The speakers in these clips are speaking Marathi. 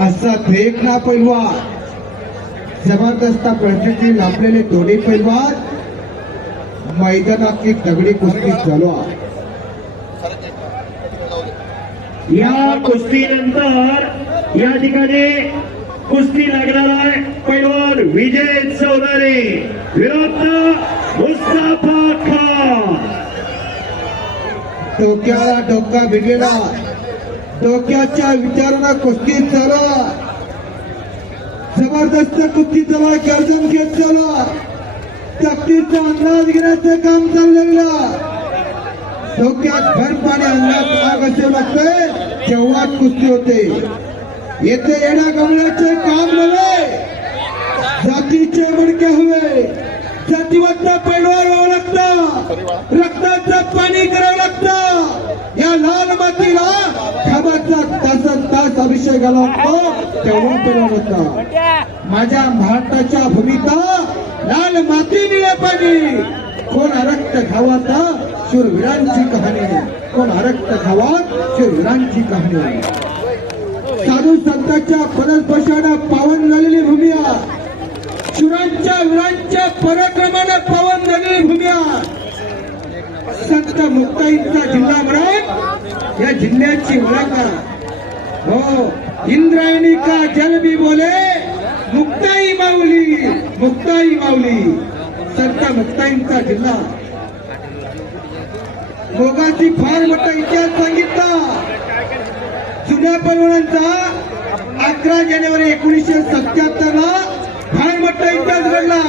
असा देखना पैलवान जबरदस्त प्रकृती लाभलेले दोन्ही पैलवान मैदानातली दगडी कुस्ती चालू आहे। या कुस्तीनंतर या ठिकाणी कुस्ती लागणार आहे पैलवान विजय चौधरी विरुद्ध मुस्तफा खान। डोक्याला डोका भिडलेला डोक्याच्या विचारांना कुस्ती चालू आहे। जबरदस्त कुस्ती चालू आहे। गर्जन घेत चालू आहे। ताकदीचा अंदाज घेण्याचं काम चाललेलं डोक्यात भर पाणी अंगात आग असे लागतंय तेव्हा कुस्ती होते। येथे येण्या गमण्याचे काम नव्हे जातीचे मडके हवे जातीवंत पैलवान व्हावं लागतं रक्ताचं पाणी करावं लागतं। या लाल मातीला खाबाचा तासन तास अभिषेक झाला लागतो तेव्हा पैलवान होता। माझ्या भारताच्या भूमीत लाल माती निळे पाणी कोण रक्त खावाता शूरवीरांची कहाणी कोण रक्त खावात शूरवीरांची कहाणी। साधू संतांच्या पदस्पर्शाने पावन झालेली भूमी शूरांच्या वीरांच्या पराक्रमाने पावन झालेली भूमी संत मुक्ताईंचा जिल्हा म्हणून या जिल्ह्याची ओळख हो। इंद्रायणी का जल भी बोले मुक्ताई माऊली संत मुक्ताईंचा जिल्हा मोगाची फार मोठा इतिहास सांगितला। जुन्या पैलवानांचा 11 जानेवारी 1977 ला फार मोठा इतिहास घडला।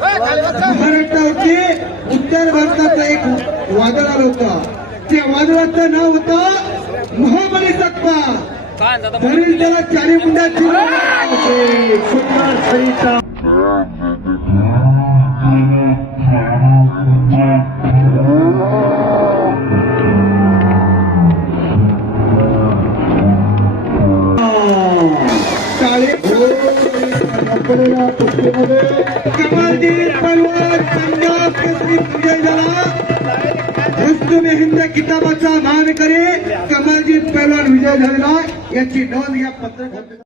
महाराष्ट्रावरती उत्तर भारताचं एक वादळ आलं होतं त्या वादळाचं नाव होतं महाबली सत्ता वरील त्याला चारी मुंडाची कमालदीन पहलवान पंजाब केसरी विजय झाला। रुस्तुम हिंद किताबाचा मानकरी कमालदीन पहलवान विजय झालेला याची नोंद या पत्रकात